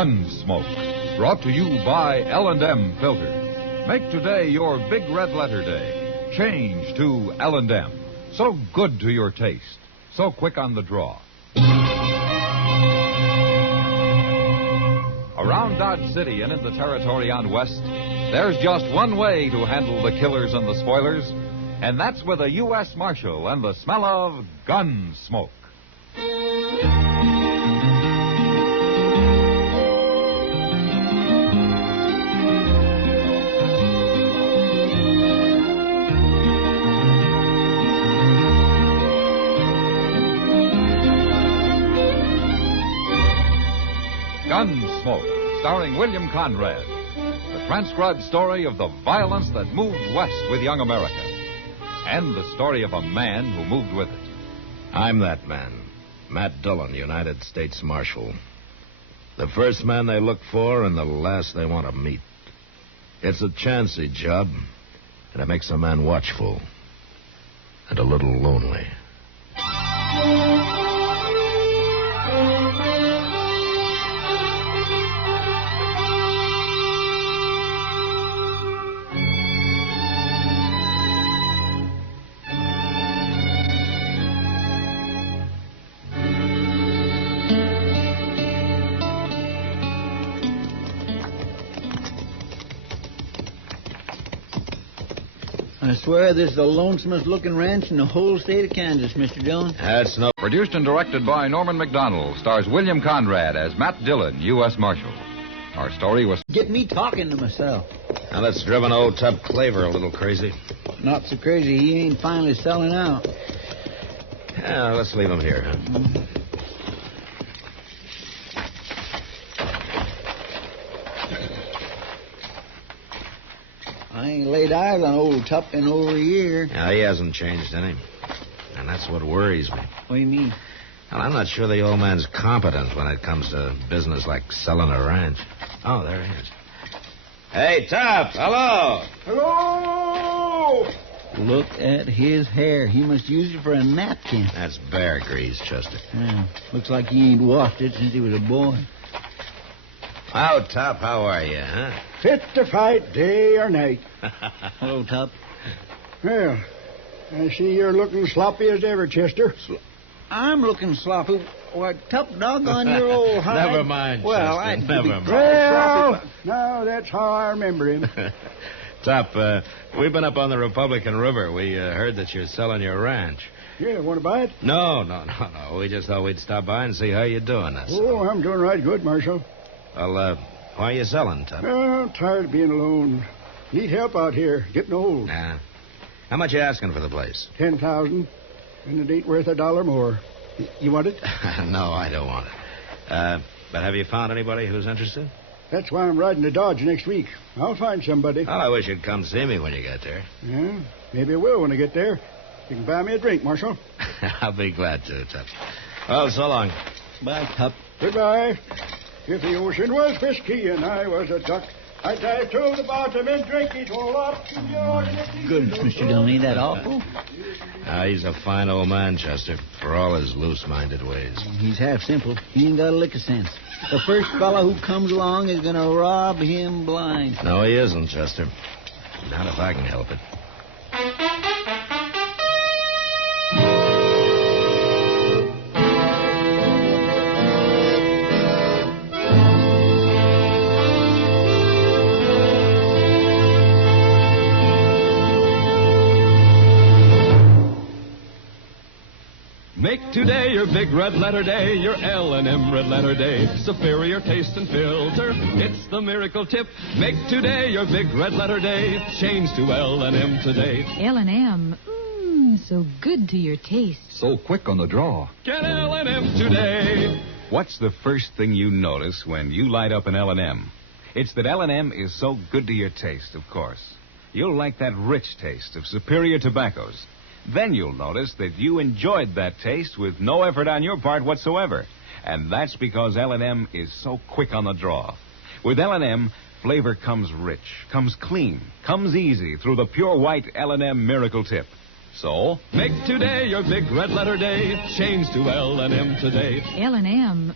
Gunsmoke, brought to you by L&M Filter. Make today your big red letter day. Change to L&M. So good to your taste. So quick on the draw. Around Dodge City and in the territory on West, there's just one way to handle the killers and the spoilers, and that's with a U.S. Marshal and the smell of Gunsmoke. Gunsmoke, starring William Conrad. The transcribed story of the violence that moved west with young America. And the story of a man who moved with it. I'm that man, Matt Dillon, United States Marshal. The first man they look for and the last they want to meet. It's a chancy job, and it makes a man watchful and a little lonely. I swear this is the lonesomest looking ranch in the whole state of Kansas, Mr. Dillon. That's no... Produced and directed by Norman MacDonnell, stars William Conrad as Matt Dillon, U.S. Marshal. Our story was... Get me talking to myself. Now, that's driven old Tub Claver a little crazy. Not so crazy. He ain't finally selling out. Yeah, let's leave him here, huh? Mm-hmm. I ain't laid eyes on old Tup in over a year. Yeah, he hasn't changed any. And that's what worries me. What do you mean? Well, I'm not sure the old man's competent when it comes to business like selling a ranch. Oh, there he is. Hey, Tup! Hello! Hello! Look at his hair. He must use it for a napkin. That's bear grease, Chester. Yeah, looks like he ain't washed it since he was a boy. Oh, Tup, how are you, huh? Fit to fight day or night. Hello, Tup. Well, I see you're looking sloppy as ever, Chester. I'm looking sloppy. What, Tup, doggone your old hide. Never mind, Well, Chester, never mind. Well, now that's how I remember him. Tup, we've been up on the Republican River. We heard that you're selling your ranch. Yeah, want to buy it? No. We just thought we'd stop by and see how you're doing. That's all. Oh, I'm doing right good, Marshal. Well, why are you selling, Tup? Well, I'm tired of being alone. Need help out here, getting old. Nah. How much you asking for the place? 10,000, and it ain't worth $1 more. You want it? No, I don't want it. But have you found anybody who's interested? That's why I'm riding to Dodge next week. I'll find somebody. Well, I wish you'd come see me when you get there. Yeah, maybe I will when I get there. You can buy me a drink, Marshal. I'll be glad to, Tup. Well, so long. Bye, Tup. Goodbye. If the ocean was whiskey and I was a duck, I'd dive to the bottom and drink it all up. Goodness, Mr. Dillon, ain't that awful? He's a fine old man, Chester, for all his loose-minded ways. He's half simple. He ain't got a lick of sense. The first fellow who comes along is going to rob him blind. No, he isn't, Chester. Not if I can help it. Make today your big red letter day, your L&M red letter day. Superior taste and filter, it's the miracle tip. Make today your big red letter day. Change to L&M today. L&M, so good to your taste. So quick on the draw. Get L&M today. What's the first thing you notice when you light up an L&M? It's that L&M is so good to your taste, of course. You'll like that rich taste of superior tobaccos. Then you'll notice that you enjoyed that taste with no effort on your part whatsoever. And that's because L&M is so quick on the draw. With L&M, flavor comes rich, comes clean, comes easy through the pure white L&M Miracle Tip. So, make today your big red letter day. Change to L&M today. L&M,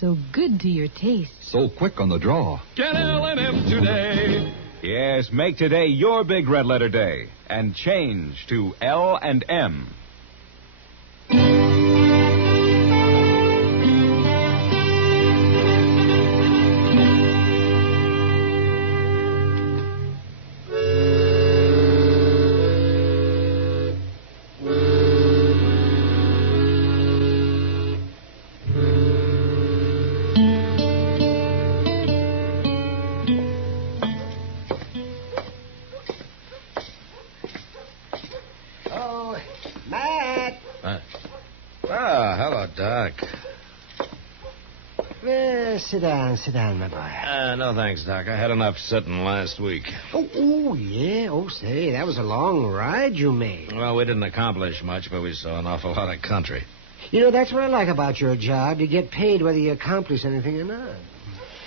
So good to your taste. So quick on the draw. Get L&M today. Yes, make today your big red letter day and change to L&M. Hello, Doc. Well, sit down, my boy. No thanks, Doc. I had enough sitting last week. Oh, yeah. Oh, say, that was a long ride you made. Well, we didn't accomplish much, but we saw an awful lot of country. You know, that's what I like about your job. You get paid whether you accomplish anything or not.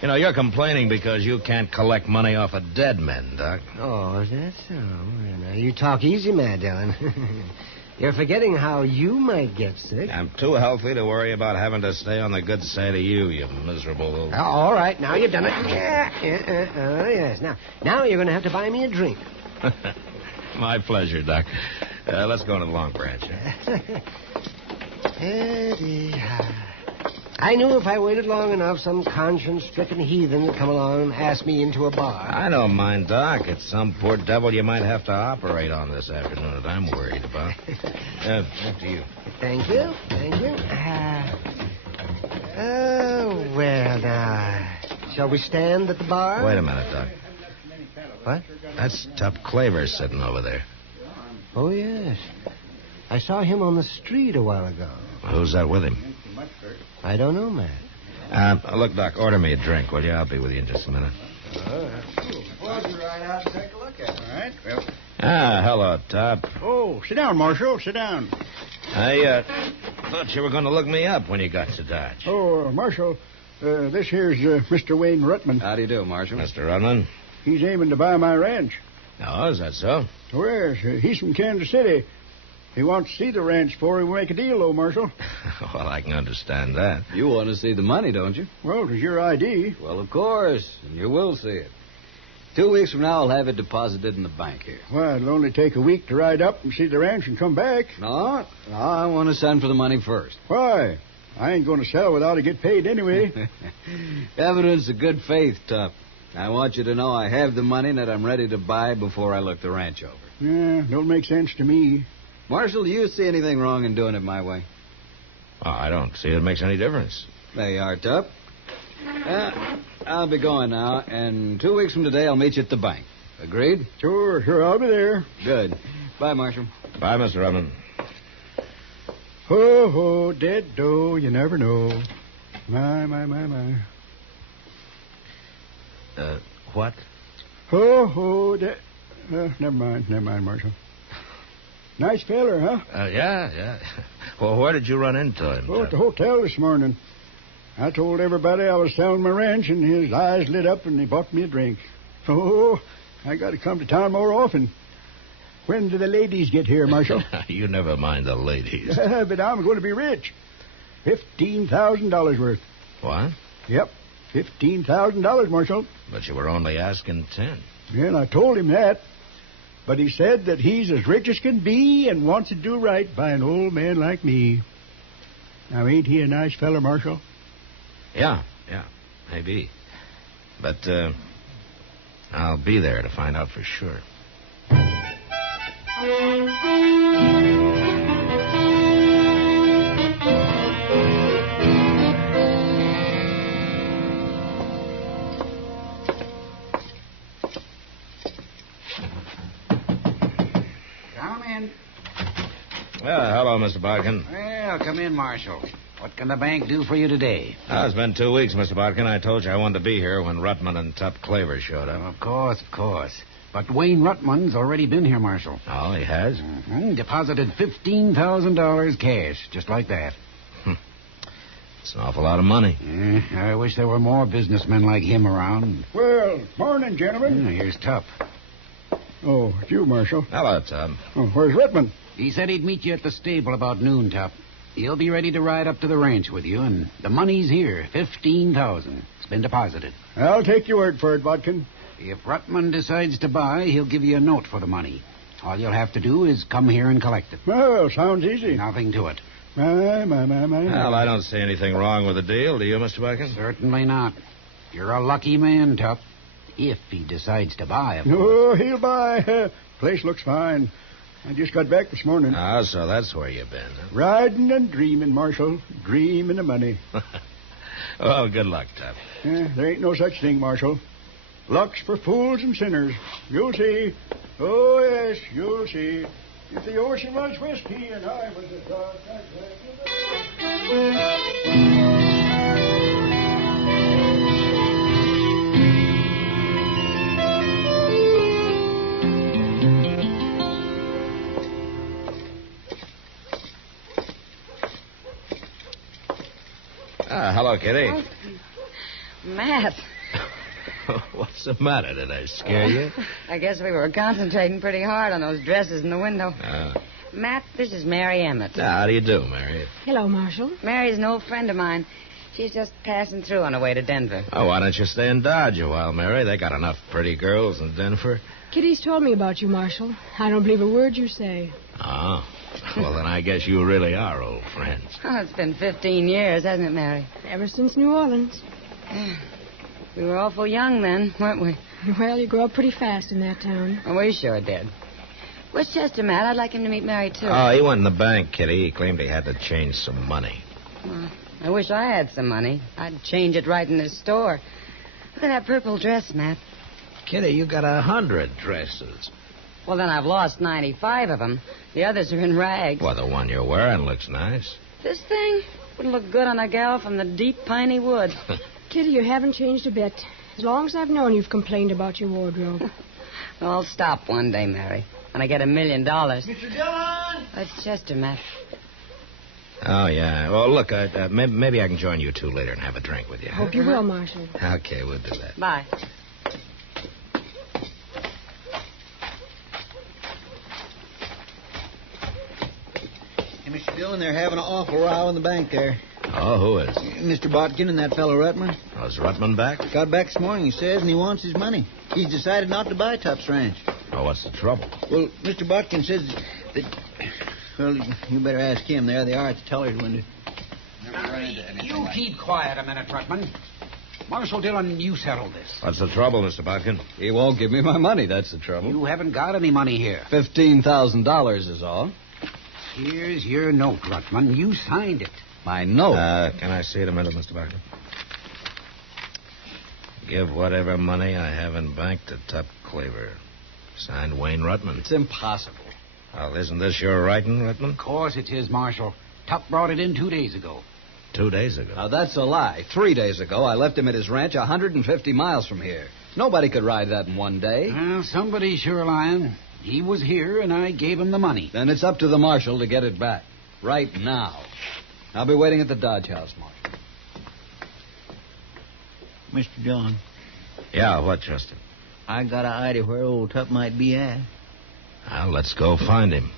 You know, you're complaining because you can't collect money off of dead men, Doc. Oh, is that so? Well, now, you talk easy, Mad Dillon. You're forgetting how you might get sick. I'm too healthy to worry about having to stay on the good side of you miserable old... Oh, all right, now you've done it. Yes. Now you're going to have to buy me a drink. My pleasure, Doc. Let's go to the Long Branch. I knew if I waited long enough, some conscience-stricken heathen would come along and ask me into a bar. I don't mind, Doc. It's some poor devil you might have to operate on this afternoon that I'm worried about. After you. Thank you. Well, now, shall we stand at the bar? Wait a minute, Doc. What? That's Tup Claver sitting over there. Oh, yes. I saw him on the street a while ago. Who's that with him? I don't know, Matt. Look, Doc, order me a drink, will you? I'll be with you in just a minute. All right. Well, you right out and take a look at it. All right. Well. Hello, Tup. Oh, sit down, Marshal. Sit down. I thought you were going to look me up when you got to Dodge. Oh, Marshal, this here's Mr. Wayne Ruttman. How do you do, Marshal? Mr. Rudman? He's aiming to buy my ranch. Oh, is that so? Oh, yes. He's from Kansas City. He wants to see the ranch before we make a deal, though, Marshal. Well, I can understand that. You want to see the money, don't you? Well, it was your ID. Well, of course, and you will see it. 2 weeks from now, I'll have it deposited in the bank here. Well, it'll only take a week to ride up and see the ranch and come back. No, I want to send for the money first. Why? I ain't going to sell without I get paid anyway. Evidence of good faith, Tup. I want you to know I have the money and that I'm ready to buy before I look the ranch over. Yeah, don't make sense to me. Marshal, do you see anything wrong in doing it my way? Oh, I don't see it makes any difference. There you are, Tup. I'll be going now, and 2 weeks from today I'll meet you at the bank. Agreed? Sure, I'll be there. Good. Bye, Marshal. Bye, Mr. Rudman. Ho, ho, dead doe, you never know. My. What? Ho, ho, dead... never mind, Marshal. Nice feller, huh? Yeah. Well, where did you run into him? Oh, at the hotel this morning. I told everybody I was selling my ranch, and his eyes lit up, and he bought me a drink. Oh, I got to come to town more often. When do the ladies get here, Marshal? You never mind the ladies. But I'm going to be rich. $15,000 worth. What? Yep, $15,000, Marshal. But you were only asking 10. Yeah, and I told him that. But he said that he's as rich as can be and wants to do right by an old man like me. Now, ain't he a nice feller, Marshal? Yeah, maybe. But, I'll be there to find out for sure. Come in. Well, hello, Mr. Bodkin. Well, come in, Marshal. What can the bank do for you today? It's been 2 weeks, Mr. Bodkin. I told you I wanted to be here when Ruttman and Tup Claver showed up. Of course. But Wayne Ruttman's already been here, Marshal. Oh, he has? Mm-hmm. Deposited $15,000 cash, just like that. It's an awful lot of money. I wish there were more businessmen like him around. Well, morning, gentlemen. Here's Tup. Oh, it's you, Marshal. Hello, Tup. Oh, where's Ruttman? He said he'd meet you at the stable about noon, Tup. He'll be ready to ride up to the ranch with you, and the money's here, $15,000. It's been deposited. I'll take your word for it, Bodkin. If Rutman decides to buy, he'll give you a note for the money. All you'll have to do is come here and collect it. Well, sounds easy. Nothing to it. My. Well, I don't see anything wrong with the deal, do you, Mr. Bodkin? Certainly not. You're a lucky man, Tup. If he decides to buy, of course. Oh, he'll buy. Place looks fine. I just got back this morning. Ah, so that's where you've been, huh? Riding and dreaming, Marshal. Dreaming of money. Well, good luck, Tup. There ain't no such thing, Marshal. Luck's for fools and sinners. You'll see. Oh, yes, you'll see. If the ocean was whiskey and I was a dog, hello, Kitty. Oh, Matt. What's the matter? Did I scare you? I guess we were concentrating pretty hard on those dresses in the window. Ah. Matt, this is Mary Emmett. How do you do, Mary? Hello, Marshal. Mary's an old friend of mine. She's just passing through on her way to Denver. Oh, why don't you stay in Dodge a while, Mary? They got enough pretty girls in Denver. Kitty's told me about you, Marshal. I don't believe a word you say. Oh. Well, then I guess you really are old friends. Oh, it's been 15 years, hasn't it, Mary? Ever since New Orleans. We were awful young then, weren't we? Well, you grow up pretty fast in that town. Oh, we sure did. Where's Chester, Matt? I'd like him to meet Mary, too. Oh, he went in the bank, Kitty. He claimed he had to change some money. Well, I wish I had some money. I'd change it right in this store. Look at that purple dress, Matt. Kitty, you got 100 dresses. Well, then I've lost 95 of them. The others are in rags. Well, the one you're wearing looks nice. This thing would look good on a gal from the deep piney woods. Kitty, you haven't changed a bit. As long as I've known, you've complained about your wardrobe. Well, I'll stop one day, Mary, when I get $1 million. Mr. Dillon! That's Chester, Matt. Oh, yeah. Well, look, maybe I can join you two later and have a drink with you. Hope you will, Marshal. Okay, we'll do that. Bye. Hey, Mr. Dillon, they're having an awful row in the bank there. Oh, who is? Mr. Bodkin and that fellow Rutman. Oh, is Rutman back? Got back this morning, he says, and he wants his money. He's decided not to buy Tup's ranch. Oh, what's the trouble? Well, Mr. Bodkin says that... Well, you better ask him. There they are at the teller's window. You keep quiet a minute, Rutman. Marshal Dillon, you settle this. What's the trouble, Mr. Bodkin? He won't give me my money, that's the trouble. You haven't got any money here. $15,000 is all. Here's your note, Rutman. You signed it. My note? Can I see it a minute, Mr. Bodkin? Give whatever money I have in bank to Tup Claver. Signed, Wayne Rutman. It's impossible. Well, isn't this your writing, Rutman? Of course it's his, Marshal. Tup brought it in 2 days ago. 2 days ago. Now, that's a lie. 3 days ago, I left him at his ranch 150 miles from here. Nobody could ride that in one day. Well, somebody's sure lying. He was here, and I gave him the money. Then it's up to the marshal to get it back. Right now. I'll be waiting at the Dodge House, Marshal. Mr. Dillon, Yeah, what, Chester? I got an idea where old Tup might be at. Well, let's go find him.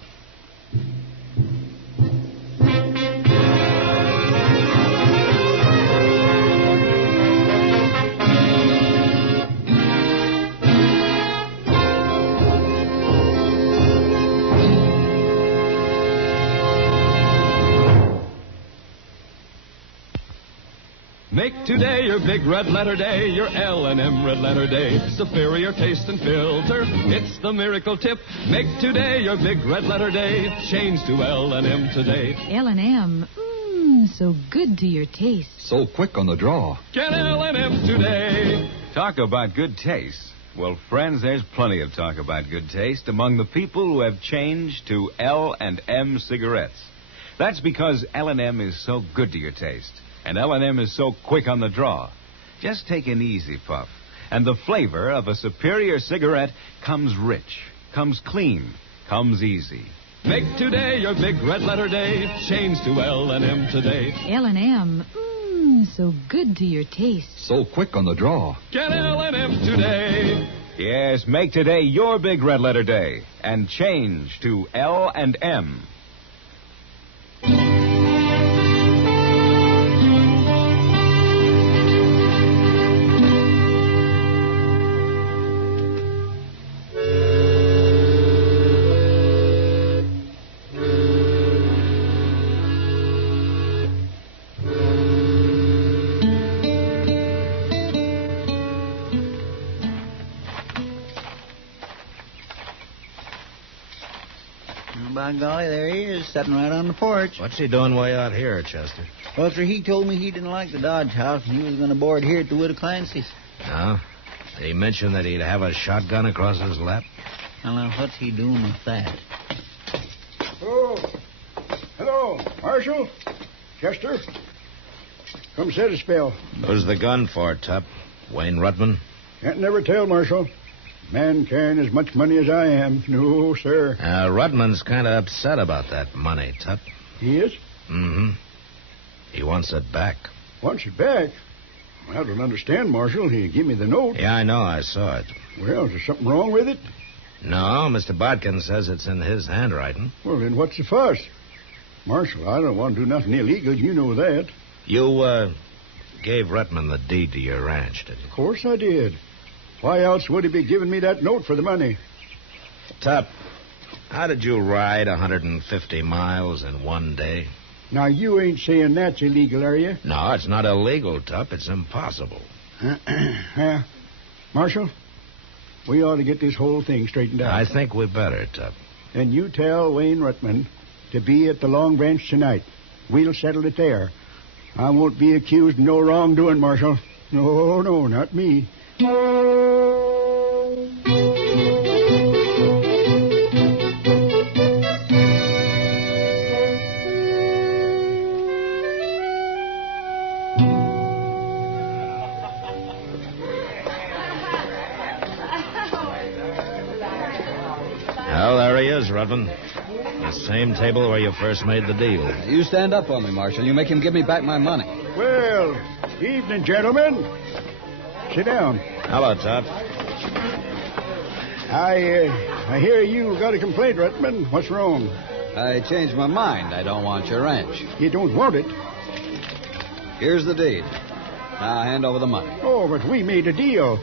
Make today your big red letter day, your L&M red letter day. Superior taste and filter, it's the miracle tip. Make today your big red letter day. Change to L&M today. L&M. So good to your taste. So quick on the draw. Get L&M today. Talk about good taste. Well, friends, there's plenty of talk about good taste among the people who have changed to L&M cigarettes. That's because L&M is so good to your taste. And L&M is so quick on the draw. Just take an easy puff, and the flavor of a superior cigarette comes rich, comes clean, comes easy. Make today your big red letter day. Change to L&M today. L&M. So good to your taste. So quick on the draw. Get L&M today. Yes, make today your big red letter day, and change to L&M. by golly, there he is, sitting right on the porch. What's he doing way out here, Chester? Well, sir, he told me he didn't like the Dodge House and he was going to board here at the Widow Clancy's. No? Did he mention that he'd have a shotgun across his lap? Well, now, what's he doing with that? Oh, hello, Marshal. Chester. Come sit a spell. Who's the gun for, Tup? Wayne Rutman? Can't never tell, Marshal. Man carrying as much money as I am. No, sir. Rutman's kind of upset about that money, Tup. He is? Mm-hmm. He wants it back. Wants it back? Well, I don't understand, Marshal. He gave me the note. Yeah, I know. I saw it. Well, is there something wrong with it? No, Mr. Bodkin says it's in his handwriting. Well, then what's the fuss? Marshal, I don't want to do nothing illegal. You know that. You, gave Rutman the deed to your ranch, did you? Of course I did. Why else would he be giving me that note for the money? Tup, how did you ride 150 miles in one day? Now, you ain't saying that's illegal, are you? No, it's not illegal, Tup. It's impossible. Marshal, we ought to get this whole thing straightened out. I think we better, Tup. And you tell Wayne Rutman to be at the Long Branch tonight. We'll settle it there. I won't be accused of no wrongdoing, Marshal. No, not me. Well, there he is, Rutman. The same table where you first made the deal. You stand up for me, Marshal. You make him give me back my money. Well, evening, gentlemen. Sit down. Hello, Tup. I hear you got a complaint, Rutman. What's wrong? I changed my mind. I don't want your ranch. You don't want it? Here's the deed. Now hand over the money. Oh, but we made a deal.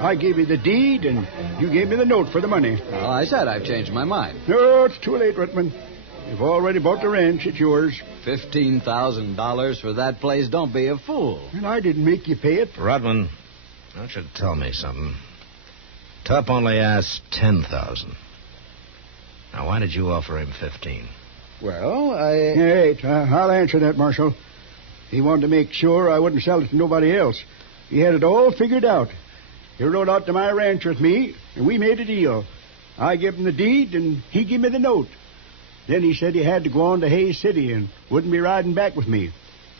I gave you the deed, and you gave me the note for the money. Well, I said I've changed my mind. No, it's too late, Rutman. You've already bought the ranch. It's yours. $15,000 for that place? Don't be a fool. And I didn't make you pay it. Rutman, don't you tell me something. Tup only asked $10,000. Now, why did you offer him $15,000? Well, Hey, I'll answer that, Marshal. He wanted to make sure I wouldn't sell it to nobody else. He had it all figured out. He rode out to my ranch with me, and we made a deal. I gave him the deed, and he gave me the note. Then he said he had to go on to Hayes City and wouldn't be riding back with me.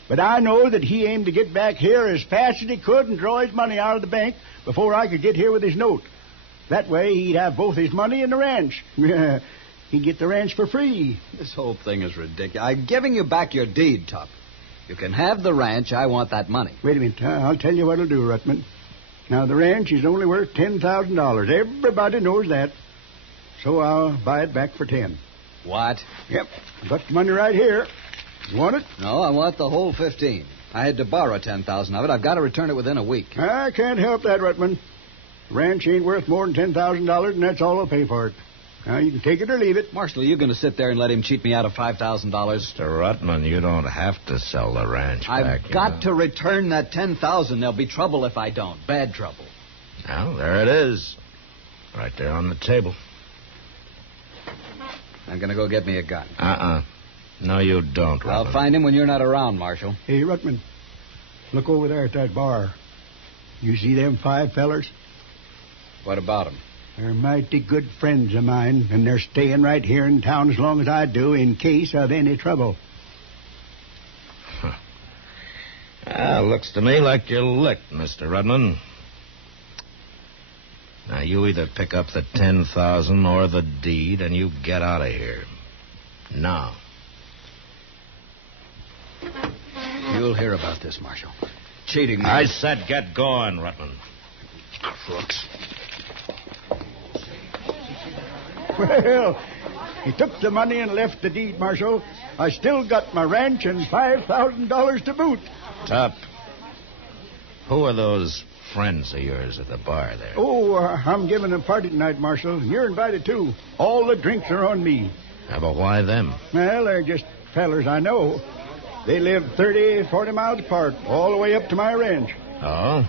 But I know that he aimed to get back here as fast as he could and draw his money out of the bank before I could get here with his note. That way, he'd have both his money and the ranch. He'd get the ranch for free. This whole thing is ridiculous. I'm giving you back your deed, Tup. You can have the ranch. I want that money. Wait a minute. I'll tell you what I'll do, Rutman. Now, the ranch is only worth $10,000. Everybody knows that. So I'll buy it back for $10,000. What? Yep. I've got the money right here. You want it? No, I want the whole $15,000. I had to borrow $10,000 of it. I've got to return it within a week. I can't help that, Rutman. The ranch ain't worth more than $10,000, and that's all I'll pay for it. Now, you can take it or leave it. Marshal, are you going to sit there and let him cheat me out of $5,000? Mr. Rutman, you don't have to sell the ranch back. I've got to return that $10,000. There'll be trouble if I don't. Bad trouble. Well, there it is. Right there on the table. I'm going to go get me a gun. No, you don't, Rutman. I'll find him when you're not around, Marshal. Hey, Rutman, look over there at that bar. You see them 5 fellers? What about them? They're mighty good friends of mine, and they're staying right here in town as long as I do in case of any trouble. Looks to me like you're licked, Mr. Rutman. Now, you either pick up the $10,000 or the deed, and you get out of here. Now. You'll hear about this, Marshal. Cheating me. I said get going, Rutman. Crooks. Well, he took the money and left the deed, Marshal. I still got my ranch and $5,000 to boot. Tup, who are those friends of yours at the bar there? Oh, I'm giving a party tonight, Marshal. You're invited, too. All the drinks are on me. Yeah, but why them? Well, they're just fellers I know. They live 30, 40 miles apart, all the way up to my ranch. Oh?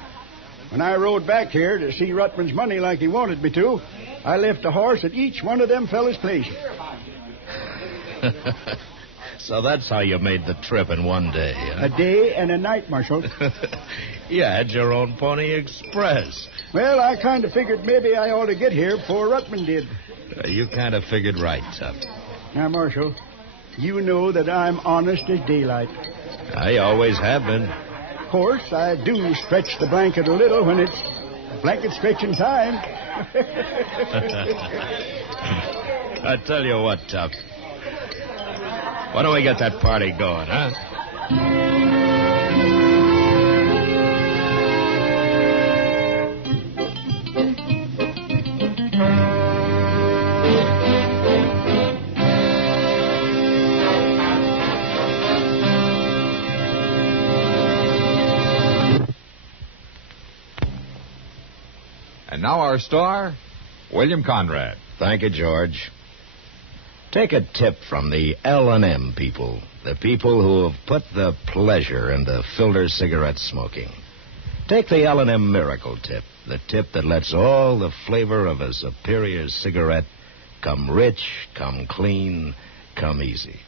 When I rode back here to see Rutman's money like he wanted me to, I left a horse at each one of them fellas' place. So that's how you made the trip in one day, huh? A day and a night, Marshal. You had your own Pony Express. Well, I kind of figured maybe I ought to get here before Ruttman did. You kind of figured right, Tup. Now, Marshal, you know that I'm honest as daylight. I always have been. Of course, I do stretch the blanket a little when it's blanket stretching time. I tell you what, Tup. Why don't we get that party going, huh? And now our star, William Conrad. Thank you, George. Take a tip from the L&M people, the people who have put the pleasure into filter cigarette smoking. Take the L&M Miracle Tip, the tip that lets all the flavor of a superior cigarette come rich, come clean, come easy.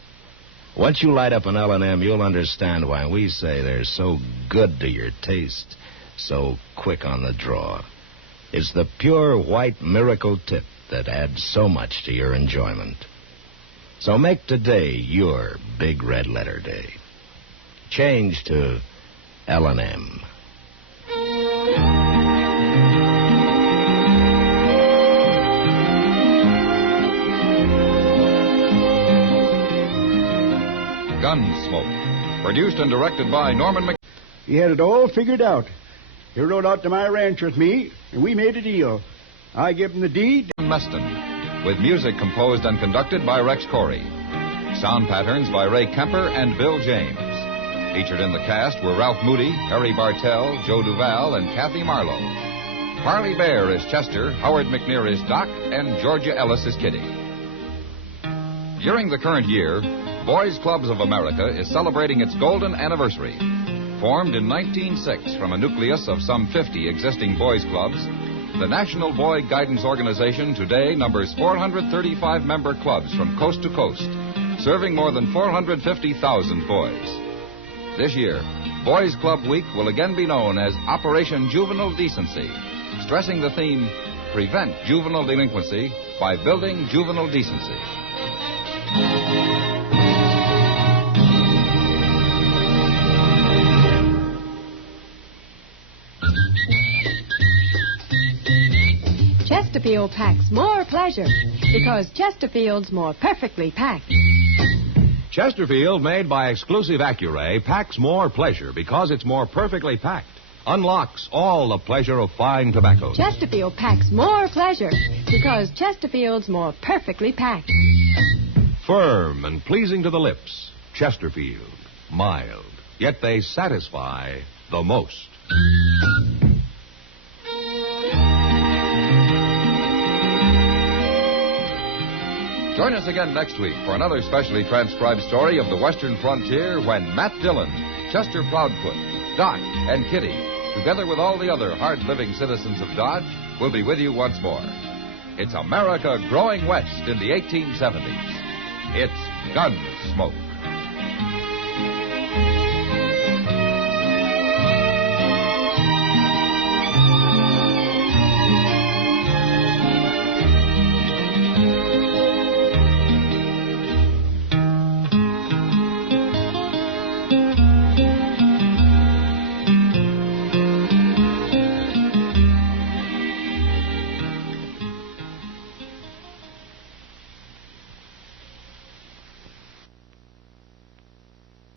Once you light up an L&M, you'll understand why we say they're so good to your taste, so quick on the draw. It's the pure white Miracle Tip that adds so much to your enjoyment. So make today your big red letter day. Change to L&M. Gunsmoke. Produced and directed by Norman McNear. He had it all figured out. He rode out to my ranch with me, and we made a deal. I give him the deed. Meston. With music composed and conducted by Rex Corey. Sound patterns by Ray Kemper and Bill James. Featured in the cast were Ralph Moody, Harry Bartell, Joe Duval, and Kathy Marlowe. Parley Baer is Chester, Howard McNear is Doc, and Georgia Ellis is Kitty. During the current year, Boys Clubs of America is celebrating its golden anniversary. Formed in 1906 from a nucleus of some 50 existing boys' clubs, the National Boy Guidance Organization today numbers 435 member clubs from coast to coast, serving more than 450,000 boys. This year, Boys Club Week will again be known as Operation Juvenile Decency, stressing the theme, Prevent Juvenile Delinquency by Building Juvenile Decency. Chesterfield packs more pleasure because Chesterfield's more perfectly packed. Chesterfield, made by exclusive Accuray, packs more pleasure because it's more perfectly packed. Unlocks all the pleasure of fine tobaccos. Chesterfield packs more pleasure because Chesterfield's more perfectly packed. Firm and pleasing to the lips. Chesterfield. Mild. Yet they satisfy the most. Join us again next week for another specially transcribed story of the Western frontier when Matt Dillon, Chester Proudfoot, Doc, and Kitty, together with all the other hard-living citizens of Dodge, will be with you once more. It's America growing west in the 1870s. It's Gunsmoke.